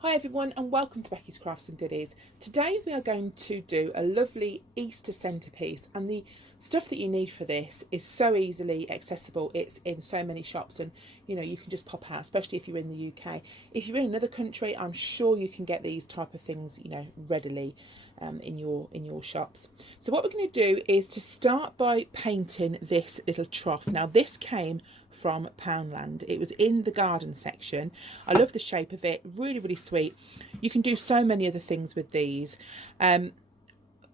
Hi everyone and welcome to Becky's Crafts and Goodies. Today we are going to do a lovely Easter centrepiece, and the stuff that you need for this is so easily accessible. It's in so many shops, and you can just pop out, especially if you're in the UK. If you're in another country, I'm sure you can get these type of things readily in your shops. So what we're going to do is to start by painting this little trough. Now this came from Poundland. It was in the garden section. I love the shape of it, really sweet. You can do so many other things with these.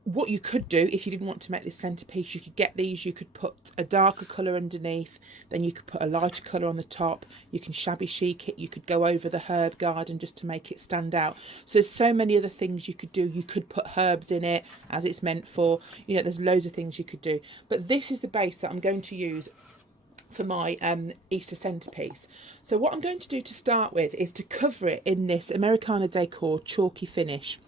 What you could do if you didn't want to make this centerpiece, you could get these, you could put a darker colour underneath, then you could put a lighter colour on the top, you can shabby chic it, you could go over the herb garden just to make it stand out. So there's so many other things you could do. You could put herbs in it as it's meant for, there's loads of things you could do. But this is the base that I'm going to use for my Easter centerpiece. So what I'm going to do to start with is to cover it in this Americana Decor chalky finish.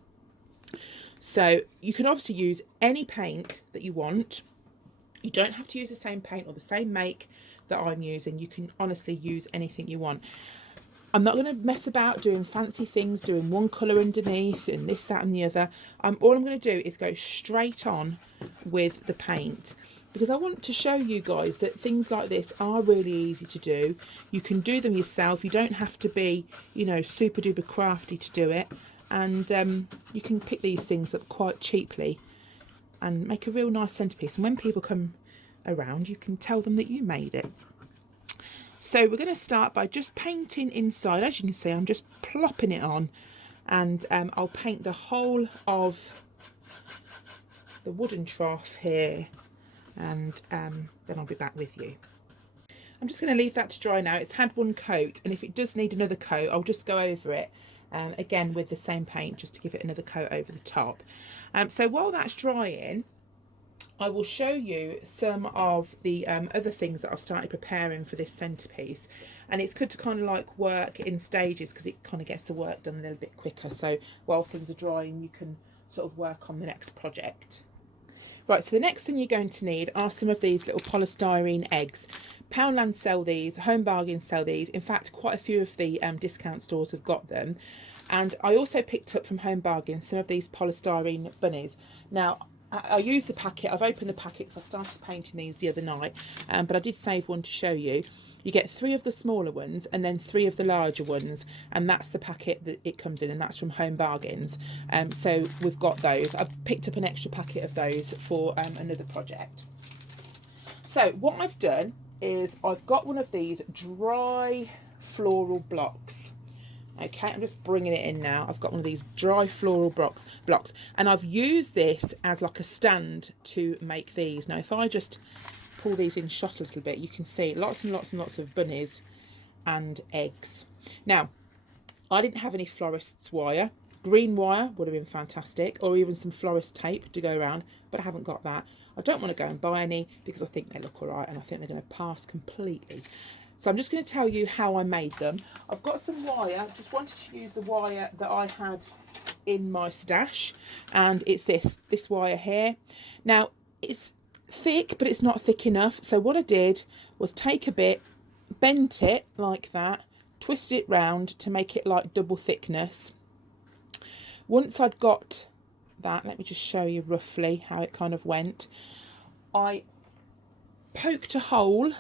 So you can obviously use any paint that you want. You don't have to use the same paint or the same make that I'm using. You can honestly use anything you want. I'm not going to mess about doing fancy things, doing one colour underneath and this, that and the other. All I'm going to do is go straight on with the paint, because I want to show you guys that things like this are really easy to do. You can do them yourself. You don't have to be, super duper crafty to do it. And you can pick these things up quite cheaply and make a real nice centerpiece. And when people come around, you can tell them that you made it. So we're going to start by just painting inside. As you can see, I'm just plopping it on, and I'll paint the whole of the wooden trough here, and then I'll be back with you. I'm just going to leave that to dry now. It's had one coat, and if it does need another coat, I'll just go over it again with the same paint, just to give it another coat over the top. So while that's drying, I will show you some of the other things that I've started preparing for this centerpiece. And it's good to kind of like work in stages, because it kind of gets the work done a little bit quicker. So while things are drying, you can sort of work on the next project. Right, so the next thing you're going to need are some of these little polystyrene eggs. Poundland sell these, Home Bargains sell these. In fact, quite a few of the discount stores have got them. And I also picked up from Home Bargains some of these polystyrene bunnies. Now, I used the packet. I've opened the packet because I started painting these the other night, but I did save one to show you. You get 3 of the smaller ones and then 3 of the larger ones, and that's the packet that it comes in, and that's from Home Bargains. So we've got those. I picked up an extra packet of those for another project. So what I've done is I've got one of these dry floral blocks. Okay, I'm just bringing it in now. I've got one of these dry floral blocks, and I've used this as like a stand to make these. Now, if I just pull these in shot a little bit, you can see lots and lots of bunnies and eggs. Now, I didn't have any florist's wire. Green wire would have been fantastic, or even some florist tape to go around, but I haven't got that. I don't want to go and buy any because I think they look all right, and I think they're going to pass completely. So I'm just going to tell you how I made them. I've got some wire. Just wanted to use the wire that I had in my stash, and it's this wire here. Now, it's thick, but it's not thick enough. So what I did was take a bit, bent it like that, twist it round to make it like double thickness. Once I'd got that, let me just show you roughly how it kind of went. I poked a hole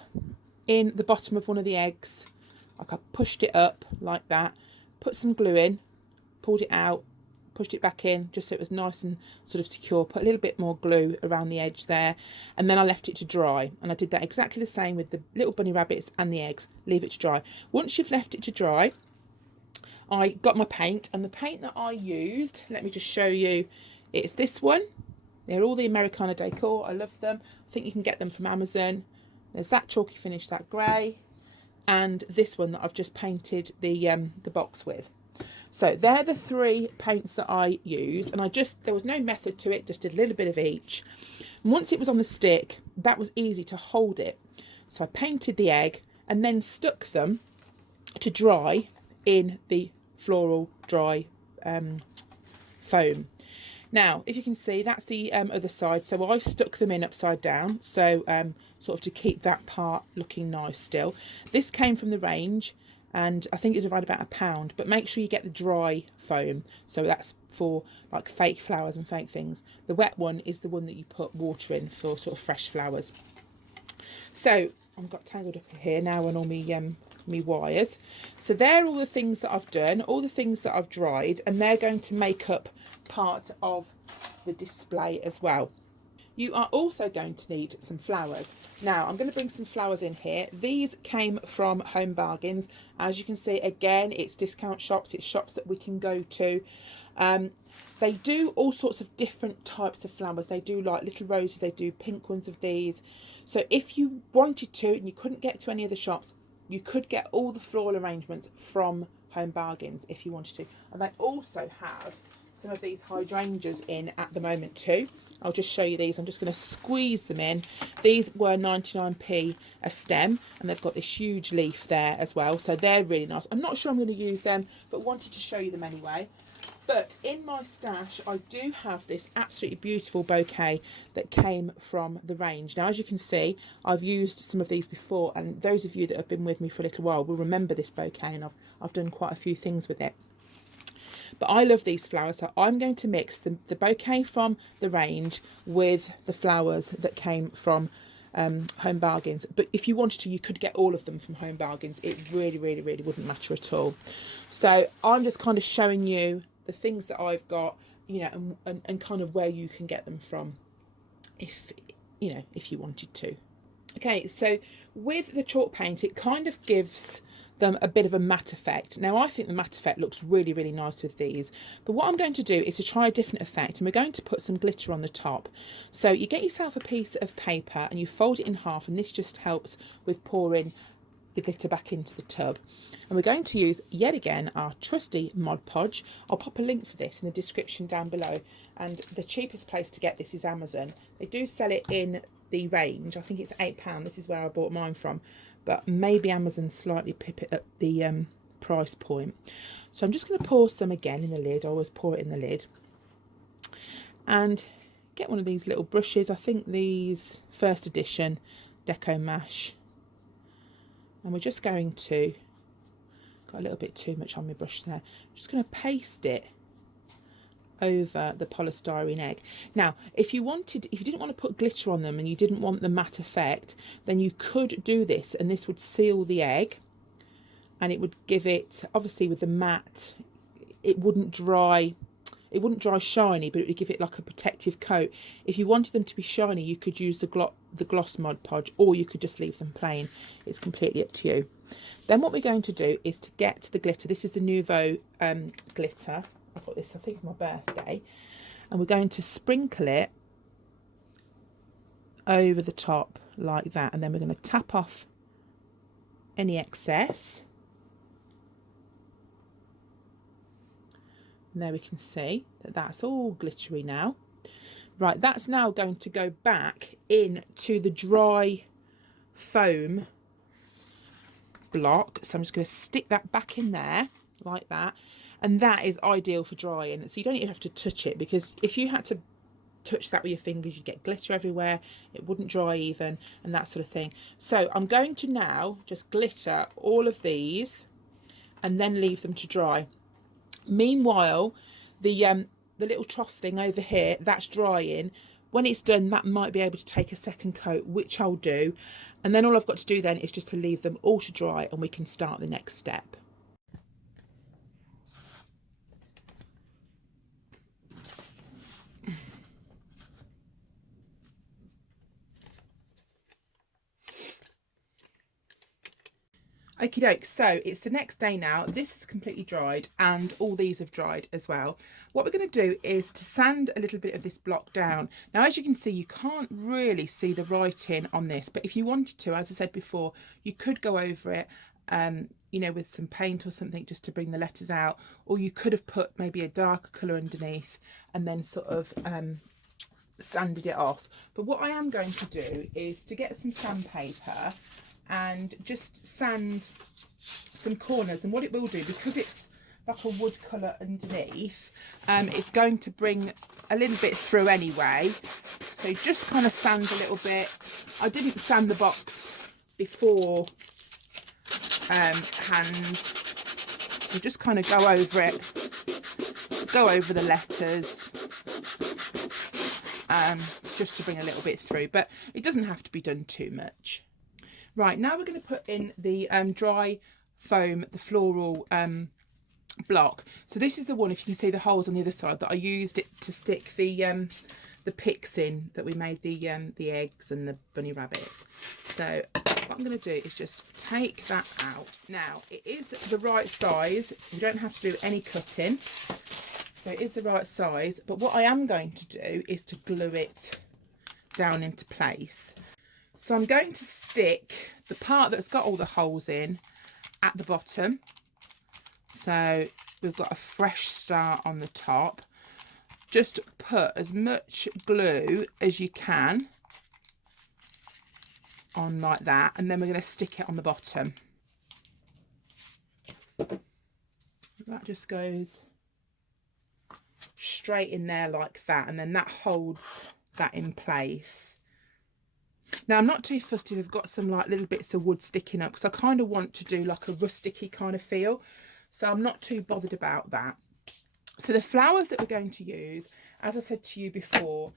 in the bottom of one of the eggs, like I pushed it up like that, put some glue in, pulled it out, pushed it back in, just so it was nice and sort of secure, put a little bit more glue around the edge there, and then I left it to dry. And I did that exactly the same with the little bunny rabbits and the eggs. Leave it to dry. Once you've left it to dry, I got my paint, and the paint that I used, let me just show you, it's this one. They're all the Americana Decor. I love them. I think you can get them from Amazon. There's that chalky finish, that grey, and this one that I've just painted the box with. So they're the 3 paints that I used, and there was no method to it, just did a little bit of each. And once it was on the stick, that was easy to hold it. So I painted the egg and then stuck them to dry in the floral dry foam. Now, if you can see, that's the other side. So I stuck them in upside down, so sort of to keep that part looking nice still. This came from the range, and I think it's around about £1, but make sure you get the dry foam, so that's for like fake flowers and fake things. The wet one is the one that you put water in for sort of fresh flowers. So I've got tangled up here now on all me wires. So they're all the things that I've done, all the things that I've dried, and they're going to make up part of the display as well. You are also going to need some flowers. Now I'm going to bring some flowers in here. These came from Home Bargains. As you can see, again, it's discount shops, it's shops that we can go to. They do all sorts of different types of flowers. They do like little roses, they do pink ones of these. So if you wanted to and you couldn't get to any of the shops, you could get all the floral arrangements from Home Bargains if you wanted to. And they also have some of these hydrangeas in at the moment too. I'll just show you these. I'm just going to squeeze them in. These were 99p a stem, and they've got this huge leaf there as well, so they're really nice. I'm not sure I'm going to use them, but wanted to show you them anyway. But in my stash, I do have this absolutely beautiful bouquet that came from the range. Now, as you can see, I've used some of these before, and those of you that have been with me for a little while will remember this bouquet, and I've done quite a few things with it. But I love these flowers, so I'm going to mix the bouquet from the range with the flowers that came from Home Bargains. But if you wanted to, you could get all of them from Home Bargains. It really, really, really wouldn't matter at all. So I'm just kind of showing you the things that I've got, you know, and kind of where you can get them from if, you know, if you wanted to. Okay, so with the chalk paint, it kind of gives them a bit of a matte effect. Now, I think the matte effect looks really, really nice with these, but what I'm going to do is to try a different effect, and we're going to put some glitter on the top. So you get yourself a piece of paper and you fold it in half, and this just helps with pouring the glitter back into the tub. And we're going to use, yet again, our trusty Mod Podge. I'll pop a link for this in the description down below, and the cheapest place to get this is Amazon. They do sell it in the range. I think it's £8. This is where I bought mine from, but maybe Amazon slightly pip it at the price point. So I'm just going to pour some again in the lid. I always pour it in the lid. And get one of these little brushes. I think these first edition Deco Mash. And we're just going to, got a little bit too much on my brush there. I'm just going to paste it over the polystyrene egg. Now, if you didn't want to put glitter on them and you didn't want the matte effect, then you could do this, and this would seal the egg, and it would give it, obviously with the matte, it wouldn't dry shiny, but it would give it like a protective coat. If you wanted them to be shiny, you could use the gloss Mod Podge, or you could just leave them plain. It's completely up to you. Then what we're going to do is to get the glitter. This is the Nouveau glitter. I got this, I think, for my birthday, and we're going to sprinkle it over the top like that, and then we're going to tap off any excess. And there we can see that that's all glittery now. Right, that's now going to go back into the dry foam block. So I'm just going to stick that back in there like that. And that is ideal for drying. So you don't even have to touch it, because if you had to touch that with your fingers, you'd get glitter everywhere. It wouldn't dry even, and that sort of thing. So I'm going to now just glitter all of these and then leave them to dry. Meanwhile, the little trough thing over here, that's drying. When it's done, that might be able to take a second coat, which I'll do. And then all I've got to do then is just to leave them all to dry, and we can start the next step. Okie doke, so it's the next day now. This is completely dried, and all these have dried as well. What we're going to do is to sand a little bit of this block down. Now, as you can see, you can't really see the writing on this, but if you wanted to, as I said before, you could go over it, you know, with some paint or something just to bring the letters out, or you could have put maybe a darker colour underneath and then sort of sanded it off. But what I am going to do is to get some sandpaper and just sand some corners, and what it will do, because it's like a wood colour underneath, it's going to bring a little bit through anyway. So just kind of sand a little bit. I didn't sand the box before hand. So just kind of go over it, go over the letters, just to bring a little bit through, but it doesn't have to be done too much. Right, now we're going to put in the dry foam, the floral block. So this is the one, if you can see the holes on the other side, that I used it to stick the picks in that we made the eggs and the bunny rabbits. So what I'm going to do is just take that out. Now it is the right size, you don't have to do any cutting, so it is the right size, but what I am going to do is to glue it down into place. So I'm going to stick the part that's got all the holes in at the bottom, so we've got a fresh start on the top. Just put as much glue as you can on like that, and then we're going to stick it on the bottom. That just goes straight in there like that, and then that holds that in place. Now I'm not too fussed if I've got some like little bits of wood sticking up, because I kind of want to do like a rusticy kind of feel, so I'm not too bothered about that. So the flowers that we're going to use, as I said to you before,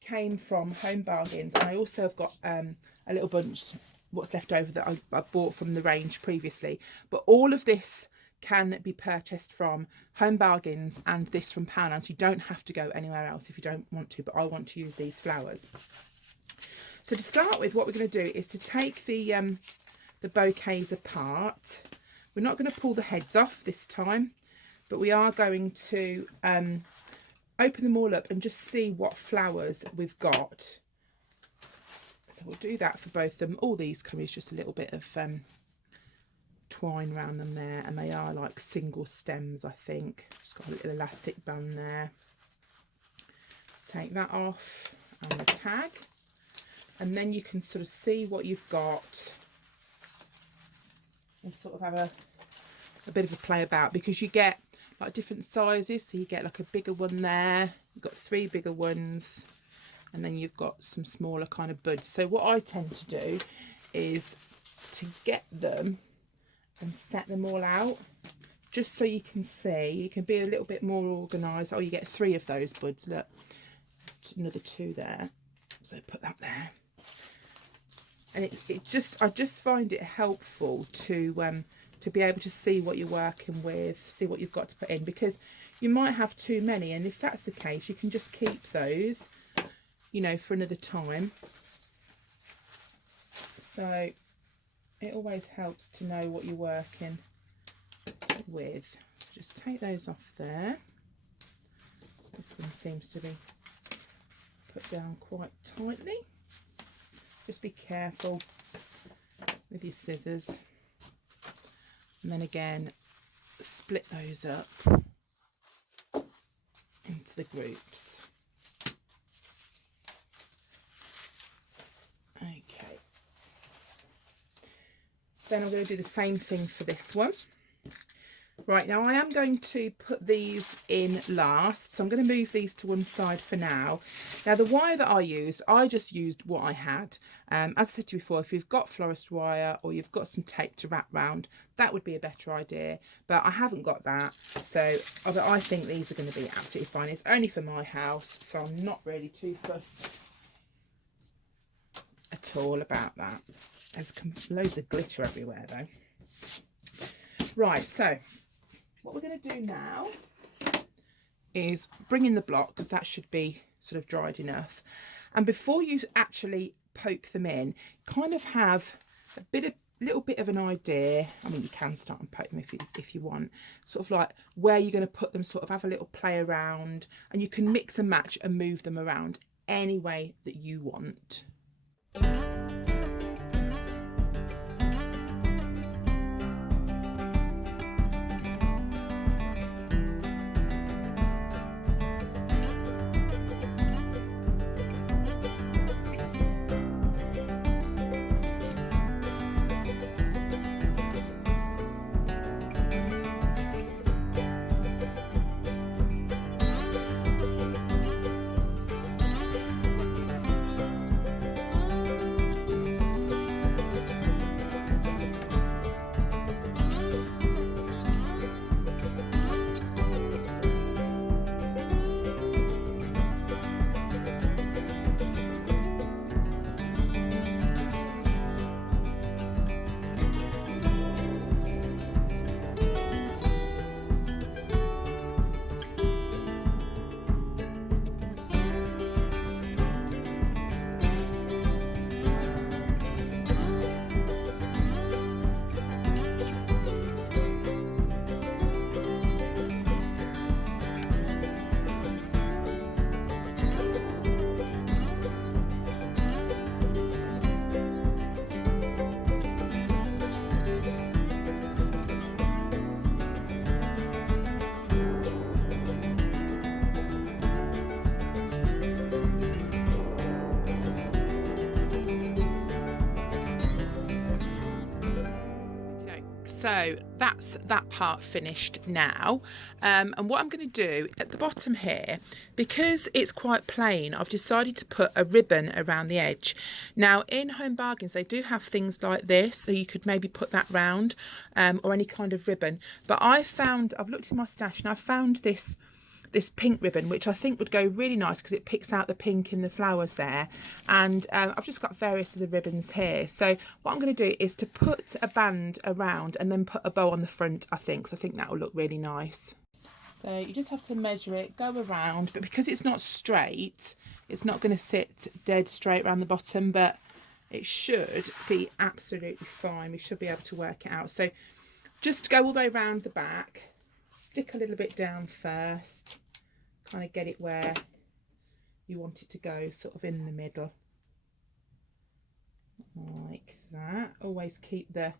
came from Home Bargains, and I also have got a little bunch what's left over that I bought from the range previously, but all of this can be purchased from Home Bargains and this from Poundland, so you don't have to go anywhere else if you don't want to, but I want to use these flowers. So to start with, what we're going to do is to take the bouquets apart. We're not going to pull the heads off this time, but we are going to open them all up and just see what flowers we've got. So we'll do that for both of them. All these come with just a little bit of twine around them there, and they are like single stems, I think. Just got a little elastic band there. Take that off and the tag, and then you can sort of see what you've got and sort of have a bit of a play about, because you get like different sizes. So you get like a bigger one there, you've got 3 bigger ones, and then you've got some smaller kind of buds. So what I tend to do is to get them and set them all out, just so you can see, you can be a little bit more organised. Oh, you get 3 of those buds, look, there's another 2 there, so put that there. And I just find it helpful to be able to see what you're working with, see what you've got to put in, because you might have too many, and if that's the case, you can just keep those, you know, for another time. So it always helps to know what you're working with. So just take those off there. This one seems to be put down quite tightly. Just be careful with your scissors. And then again, split those up into the groups. Okay. Then I'm going to do the same thing for this one. Right, now I am going to put these in last, so I'm going to move these to one side for now. Now the wire that I just used what I had. As I said to you before, if you've got florist wire or you've got some tape to wrap round, that would be a better idea, but I haven't got that, so I think these are going to be absolutely fine. It's only for my house, so I'm not really too fussed at all about that. There's loads of glitter everywhere though. Right, so what we're going to do now is bring in the block, because that should be sort of dried enough. And before you actually poke them in, kind of have a little bit of an idea. I mean, you can start and poke them if you want, sort of like where you're going to put them, sort of have a little play around, and you can mix and match and move them around any way that you want. So that's that part finished now, and what I'm going to do at the bottom here, because it's quite plain, I've decided to put a ribbon around the edge. Now in Home Bargains they do have things like this, so you could maybe put that round, or any kind of ribbon, but I've looked in my stash and I found this pink ribbon, which I think would go really nice because it picks out the pink in the flowers there. And I've just got various of the ribbons here. So what I'm going to do is to put a band around and then put a bow on the front, I think. So I think that will look really nice. So you just have to measure it, go around, but because it's not straight, it's not going to sit dead straight around the bottom, but it should be absolutely fine. We should be able to work it out. So just go all the way around the back. Stick a little bit down first, kind of get it where you want it to go, sort of in the middle, like that. Always keep the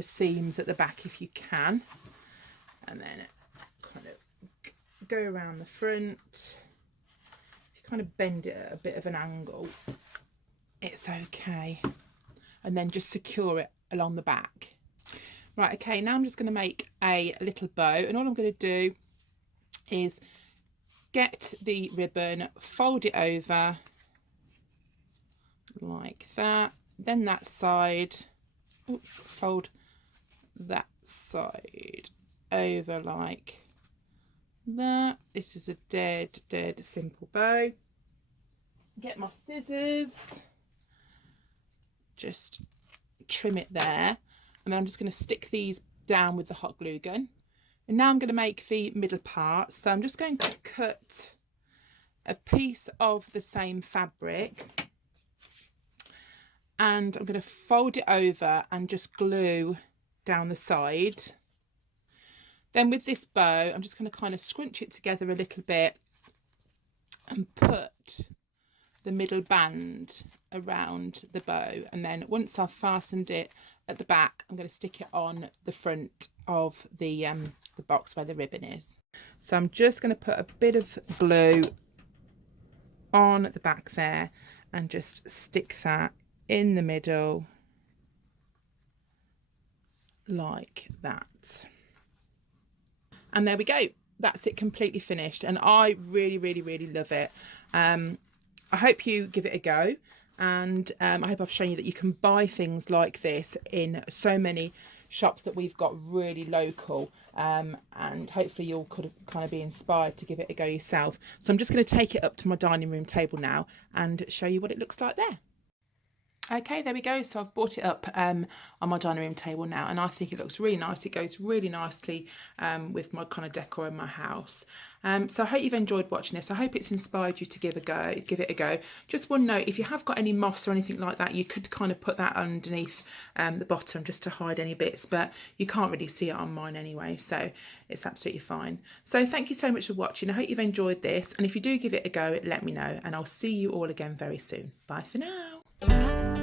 seams at the back if you can, and then kind of go around the front. If you kind of bend it at a bit of an angle, it's okay, and then just secure it along the back. Right, okay, now I'm just going to make a little bow, and all I'm going to do is get the ribbon, fold it over like that, then that side, oops, fold that side over like that. This is a dead simple bow. Get my scissors, just trim it there. And then I'm just going to stick these down with the hot glue gun. And now I'm going to make the middle part. So I'm just going to cut a piece of the same fabric, and I'm going to fold it over and just glue down the side. Then with this bow, I'm just going to kind of scrunch it together a little bit and put the middle band around the bow, and then once I've fastened it at the back, I'm going to stick it on the front of the box where the ribbon is. So I'm just going to put a bit of glue on the back there and just stick that in the middle like that. And there we go. That's it, completely finished, and I really love it. I hope you give it a go, and I hope I've shown you that you can buy things like this in so many shops that we've got really local, and hopefully you'll kind of be inspired to give it a go yourself. So I'm just going to take it up to my dining room table now and show you what it looks like there. Okay, there we go. So I've brought it up on my dining room table now, and I think it looks really nice. It goes really nicely with my kind of decor in my house. So I hope you've enjoyed watching this. I hope it's inspired you to give it a go. Just one note, if you have got any moss or anything like that, you could kind of put that underneath the bottom just to hide any bits, but you can't really see it on mine anyway, so it's absolutely fine. So thank you so much for watching. I hope you've enjoyed this, and if you do give it a go, let me know, and I'll see you all again very soon. Bye for now.